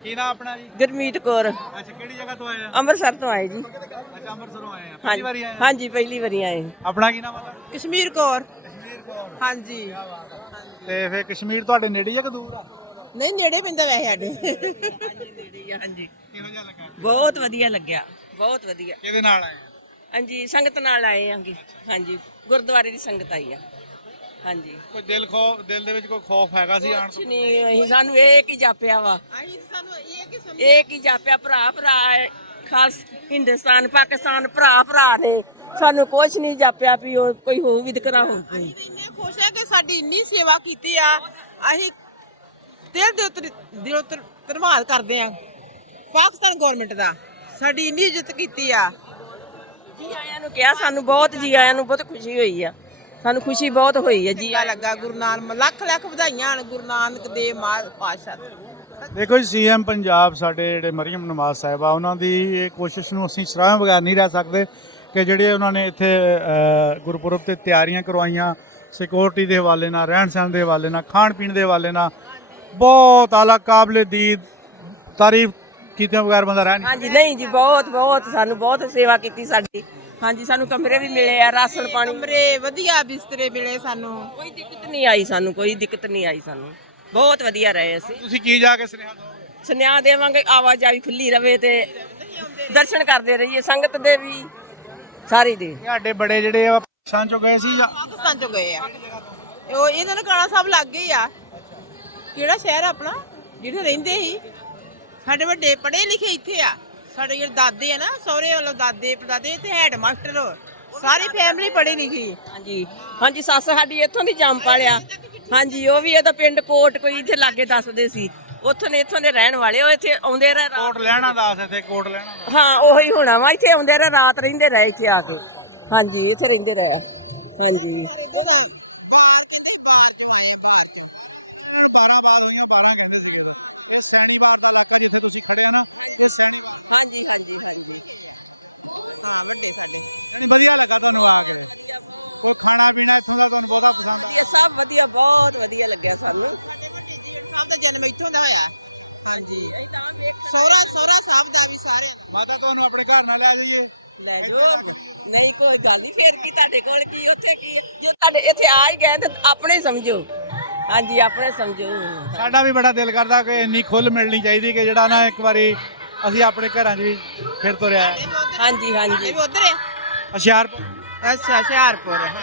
ਕੀ ਨਾਮ ਆਪਣਾ ਜੀ? ਗੁਰਮੀਤ ਕੌਰ। ਅੱਛਾ, ਕਿਹੜੀ ਜਗ੍ਹਾ ਤੋਂ ਆਏ ਆ? ਅੰਮ੍ਰਿਤਸਰ ਤੋਂ ਆਏ ਜੀ। ਅੱਛਾ, ਅੰਮ੍ਰਿਤਸਰੋਂ ਆਏ ਆ। ਪਹਿਲੀ ਵਾਰੀ ਆਏ ਆ? ਹਾਂਜੀ ਪਹਿਲੀ ਵਾਰੀ ਆਏ। ਆਪਣਾ ਕੀ ਨਾਮ ਆ? ਕਸ਼ਮੀਰ ਕੌਰ। ਕਸ਼ਮੀਰ ਕੌਰ। ਹਾਂਜੀ। ਤੇ ਫੇਰ ਕਸ਼ਮੀਰ ਤੁਹਾਡੇ ਨੇੜੇ ਆ ਕਿ ਦੂਰ ਆ? ਨਹੀਂ ਨੇੜੇ ਪੈਂਦਾ ਵੈਸੇ ਸਾਡੇ। ਹਾਂਜੀ ਕਿਹੋ ਜਿਹਾ ਲੱਗਾ? ਬਹੁਤ ਵਧੀਆ ਲੱਗਿਆ, ਬਹੁਤ ਵਧੀਆ। ਕਿਹਦੇ ਨਾਲ ਆਏ ਆ? ਹਾਂਜੀ ਸੰਗਤ ਨਾਲ ਆਏ ਆਂਗੇ। ਹਾਂਜੀ ਗੁਰਦੁਆਰੇ ਦੀ ਸੰਗਤ ਆਈ ਆ। ਹਾਂਜੀ ਕੋਈ ਦਿਲ ਦੇ ਵਿੱਚ ਕੋਈ ਖੌਫ ਹੈਗਾ ਸੀ ਆਣ ਤੋਂ? ਨਹੀਂ ਅਸੀਂ ਸਾਨੂੰ ਇਹ ਕੀ ਜਾਪਿਆ ਵਾ, ਇਹ ਕੀ ਜਾਪਿਆ ਭਰਾ ਭਰਾ ਖਾਸ ਹਿੰਦੁਸਤਾਨ ਪਾਕਿਸਤਾਨ ਭਰਾ ਭਰਾ ਨੇ, ਸਾਨੂੰ ਕੁਛ ਨਹੀਂ ਜਾਪਿਆ ਵੀ ਉਹ ਕੋਈ ਹੋ ਵਿਦਕਰਾ ਹੋ ਕੋਈ। ਇੰਨੇ ਖੁਸ਼ ਹੈ ਕਿ ਸਾਡੀ ਇੰਨੀ ਸੇਵਾ ਕੀਤੀ ਆ, ਅਸੀਂ ਦਿਲੋਂ ਧੰਨਵਾਦ ਕਰਦੇ ਆ ਪਾਕਿਸਤਾਨ ਗਵਰਨਮੈਂਟ ਦਾ, ਸਾਡੀ ਇੰਨੀ ਇੱਜ਼ਤ ਕੀਤੀ ਆ। ਜੀ ਆਇਆਂ ਨੂੰ ਕਿਹਾ, ਸਾਨੂੰ ਬਹੁਤ ਜੀ ਆਇਆਂ ਨੂੰ ਬਹੁਤ ਖੁਸ਼ੀ ਹੋਈ ਆ, ਸਾਨੂੰ ਖੁਸ਼ੀ ਬਹੁਤ ਹੋਈ ਹੈ ਜੀ। ਚੰਗਾ ਲੱਗਾ, ਗੁਰੂ ਨਾਨਕ ਲੱਖ ਲੱਖ ਵਧਾਈਆਂ ਹਨ ਗੁਰੂ ਨਾਨਕ ਦੇਵ ਪਾਤਸ਼ਾਹ। ਦੇਖੋ ਜੀ, ਸੀਐਮ ਪੰਜਾਬ ਸਾਡੇ ਜਿਹੜੇ ਮਰੀਮ ਨਵਾਜ਼ ਸਾਹਿਬ ਆ, ਉਹਨਾਂ ਦੀ ਇਹ ਕੋਸ਼ਿਸ਼ ਨੂੰ ਅਸੀਂ ਸਰਾਹਾਂ ਬਗੈਰ ਨਹੀਂ ਰਹਿ ਸਕਦੇ ਕਿ ਜਿਹੜੇ ਉਹਨਾਂ ਨੇ ਇੱਥੇ ਗੁਰਪੁਰਬ ਤੇ ਤਿਆਰੀਆਂ ਕਰਵਾਈਆਂ, ਸਿਕਿਉਰਿਟੀ ਦੇ ਹਵਾਲੇ ਨਾਲ, ਰਹਿਣ ਸਹਿਣ ਦੇ ਹਵਾਲੇ ਨਾਲ, ਖਾਣ ਪੀਣ ਦੇ ਹਵਾਲੇ ਨਾਲ, ਬਹੁਤ ਆਲਾ ਕਾਬਲੇ ਦੀਦ ਤਾਰੀਫ ਕੀਤਿਆਂ ਬਗੈਰ ਬੰਦਾ ਰਹਿ ਨਹੀਂ। ਹਾਂਜੀ ਨਹੀਂ ਜੀ, ਬਹੁਤ ਬਹੁਤ ਸਾਨੂੰ ਬਹੁਤ ਸੇਵਾ ਕੀਤੀ ਸਾਡੀ। ਹਾਂਜੀ ਸਾਨੂੰ ਕਮਰੇ ਵੀ ਮਿਲੇ ਆ, ਰਾਸ਼ਨ ਪਾਣੀ, ਕਮਰੇ ਵਧੀਆ, ਬਿਸਤਰੇ ਮਿਲੇ ਸਾਨੂੰ, ਕੋਈ ਦਿੱਕਤ ਨਹੀਂ ਆਈ ਸਾਨੂੰ, ਕੋਈ ਦਿੱਕਤ ਨਹੀਂ ਆਈ ਸਾਨੂੰ, ਬਹੁਤ ਵਧੀਆ ਰਹੇ ਅਸੀਂ। ਤੁਸੀਂ ਕੀ ਜਾ ਕੇ ਸੁਨੇਹਾ ਦਿਓ? ਸੁਨੇਹਾ ਦੇਵਾਂਗੇ ਆਵਾਜਾਈ ਖੁੱਲੀ ਰਵੇ ਤੇ ਦਰਸ਼ਨ ਕਰਦੇ ਰਹੀਏ ਸੰਗਤ ਦੇ ਵੀ ਸਾਰੀ ਦੇ। ਤੁਹਾਡੇ ਬੜੇ ਜਿਹੜੇ ਆ ਪਾਕਿਸਤਾਨ ਚੋਂ ਗਏ ਸੀ ਜਾਂ ਪਾਕਿਸਤਾਨ ਚੋਂ ਗਏ ਆ, ਉਹ ਇਹਨਾਂ ਦਾ ਕਾਣਾ ਸਾਹਿਬ ਲੱਗ ਗਏ ਆ। ਕਿਹੜਾ ਸ਼ਹਿਰ ਆਪਣਾ ਜਿੱਥੇ ਰਹਿੰਦੇ ਸੀ ਸਾਡੇ ਵੱਡੇ ਪੜ੍ਹੇ ਲਿਖੇ ਇੱਥੇ ਆ, ਸਾਡੇ ਜਿਹੜੇ ਦਾਦੇ ਆ ਨਾ, ਸਹੁਰੇ ਵੱਲੋਂ ਦਾਦੇ ਪੜਦਾਦੇ ਤੇ ਹੈਡ ਮਾਸਟਰ, ਸਾਰੀ ਫੈਮਿਲੀ ਪੜ੍ਹੀ ਲਿਖੀ। ਹਾਂਜੀ ਹਾਂਜੀ ਸੱਸ ਸਾਡੀ ਇੱਥੋਂ ਦੀ ਜੰਮਪਲ ਆ। ਹਾਂਜੀ ਉਹ ਵੀ ਇਹਦਾ ਪਿੰਡ ਕੋਟ ਕੋਈ ਇੱਥੇ ਲਾਗੇ ਦੱਸਦੇ ਸੀ, ਇੱਥੋਂ ਦੇ ਰਹਿਣ ਵਾਲੇ, ਉਹ ਇੱਥੇ ਆਉਂਦੇ ਰਹੇ। ਕੋਟ ਲੈਣਾ ਦੱਸ ਇੱਥੇ ਕੋਟ ਲੈਣਾ। ਹਾਂ ਉਹੀ ਹੋਣਾ ਵਾ, ਇੱਥੇ ਆਉਂਦੇ ਰਹੇ, ਰਾਤ ਰਹਿੰਦੇ ਰਹੇ ਇੱਥੇ ਆ ਕੇ। ਹਾਂਜੀ ਇੱਥੇ ਰਹਿੰਦੇ ਰਹੇ। ਹਾਂਜੀ 12 ਹੋਈਆਂ 12 ਕਹਿੰਦੇ ਸੀ। ਇਹ ਸੈਣੀਵਾਲ ਦਾ ਇਲਾਕਾ ਜਿੱਥੇ ਤੁਸੀਂ ਖੜੇ ਆ ਨਾ, ਇਹ ਸੈਣੀਵਾਲ। ਹਾਂਜੀ ਹਾਂਜੀ ਵਧੀਆ ਲੱਗਾ ਤੁਹਾਨੂੰ ਆ ਕੇ। ਉਹ ਖਾਣਾ ਪੀਣਾ ਇੱਥੋਂ ਦਾ ਤੁਹਾਨੂੰ ਬਹੁਤਾ ਪਸੰਦ ਆਇਆ? ਸਭ ਵਧੀਆ, ਬਹੁਤ ਵਧੀਆ ਲੱਗਿਆ ਸਾਨੂੰ। ਸਾਡਾ ਜਨਮ ਇੱਥੋਂ ਦਾ ਹੋਇਆ। ਹਾਂਜੀ ਸਹੁਰਾ ਸਾਹਿਬ ਦਾ ਵੀ ਸਾਰੇ। ਮਾਤਾ ਤੁਹਾਨੂੰ ਆਪਣੇ ਘਰ ਨਾਲ ਲੈ ਜਾਈਏ? ਨਹੀਂ ਕੋਈ ਗੱਲ ਨਹੀਂ, ਫੇਰ ਕੀ ਤੁਹਾਡੇ ਕੋਲ ਕੀ ਉੱਥੇ ਕੀ ਹੈ? ਜੇ ਤੁਹਾਡੇ ਇੱਥੇ ਆ ਹੀ ਗਏ ਤੇ ਆਪਣੇ ਹੀ ਸਮਝੋ। ਹਾਂਜੀ ਆਪਣੇ ਸਮਝੋ। ਸਾਡਾ ਵੀ ਬੜਾ ਦਿਲ ਕਰਦਾ ਕਿ ਇੰਨੀ ਖੁੱਲ੍ਹ ਮਿਲਣੀ ਚਾਹੀਦੀ ਕਿ ਜਿਹੜਾ ਨਾ ਇੱਕ ਵਾਰੀ ਅਸੀਂ ਆਪਣੇ ਘਰਾਂ 'ਚ ਵੀ ਫਿਰ ਤੁਰਿਆ। ਹਾਂਜੀ ਹਾਂਜੀ ਇਹ ਵੀ ਉਧਰ ਆ। ਹੁਸ਼ਿਆਰਪੁਰ। ਅੱਛਾ ਹੁਸ਼ਿਆਰਪੁਰ।